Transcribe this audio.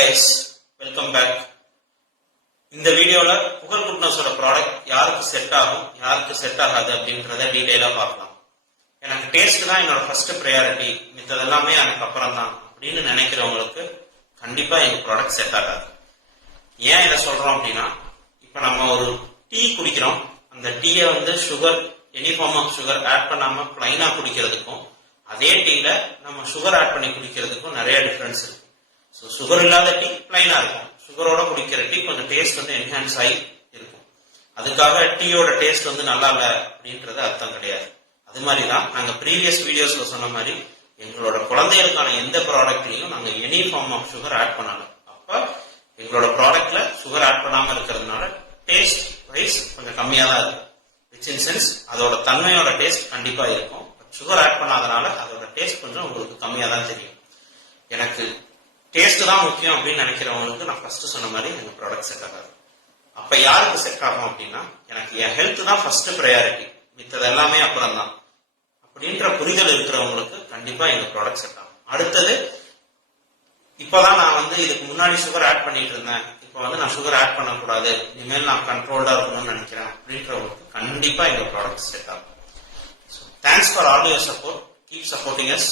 guys, welcome back. இந்த வீடியோல புகழ் குட்னஸோட ப்ராடக்ட் யாருக்கு செட் ஆகும் யாருக்கு செட் ஆகாது அப்படின்றத டீடைலா பார்க்கலாம். எனக்கு டேஸ்ட் தான் என்னோட ஃபர்ஸ்ட் ப்ரையாரிட்டி, மித்தது எல்லாமே எனக்கு அப்புறம் தான் அப்படின்னு நினைக்கிறவங்களுக்கு கண்டிப்பா எங்க ப்ராடக்ட் செட் ஆகாது. ஏன் இதை சொல்றோம் அப்படின்னா, இப்ப நம்ம ஒரு டீ குடிக்கிறோம், அந்த டீயை sugar any form of sugar add பண்ணாம பிளைனா குடிக்கிறதுக்கும் அதே டீல நம்ம சுகர் ஆட் பண்ணி குடிக்கிறதுக்கும் நிறைய டிஃபரன்ஸ் இருக்கு. ஸோ சுகர் இல்லாத டீ பிளைனா இருக்கும், சுகரோட குடிக்கிற டீ கொஞ்சம் டேஸ்ட் என்ஹான்ஸ் ஆகி இருக்கும். அதுக்காக டீயோட டேஸ்ட் நல்லா இல்ல அப்படின்றது அர்த்தம் கிடையாது. அது மாதிரிதான் நாங்க ப்ரீவியஸ் வீடியோஸ்ல சொன்ன மாதிரி எங்களோட குழந்தைகளுக்கான எந்த ப்ராடக்ட்லயும் நாங்க any form of sugar add பண்ணல. அப்ப எங்களோட ப்ராடக்ட்ல சுகர் ஆட் பண்ணாம இருக்கிறதுனால டேஸ்ட் வைஸ் கொஞ்சம் கம்மியா தான் இருக்கும். விச் இன் சென்ஸ் அதோட தன்மையோட டேஸ்ட் கண்டிப்பா இருக்கும். சுகர் ஆட் பண்ணாதனால அதோட டேஸ்ட் கொஞ்சம் உங்களுக்கு கம்மியா தான் தெரியும். எனக்கு டேஸ்ட் தான் முக்கியம் அப்படின்னு நினைக்கிறவங்களுக்கு நான் ஃபர்ஸ்ட் சொன்ன மாதிரி எங்க ப்ராடக்ட் செட் ஆகாது. அப்ப யாருக்கு செட் ஆகும் அப்படின்னா, எனக்கு என் ஹெல்த் தான் ஃபர்ஸ்ட் ப்ரையாரிட்டி, மித்தது எல்லாமே அப்புறம் தான் அப்படின்ற புரிதல் இருக்கிறவங்களுக்கு கண்டிப்பா எங்க ப்ராடக்ட் செட் ஆகும். அடுத்தது, இப்பதான் நான் இதுக்கு முன்னாடி சுகர் ஆட் பண்ணிட்டு இருந்தேன், இப்போ நான் சுகர் ஆட் பண்ணக்கூடாது, இனிமேல் நான் கண்ட்ரோல்டா இருக்கணும்னு நினைக்கிறேன் அப்படின்றவங்களுக்கு கண்டிப்பா எங்க ப்ராடக்ட் செட் ஆகும். Thanks for all your support. Keep supporting us.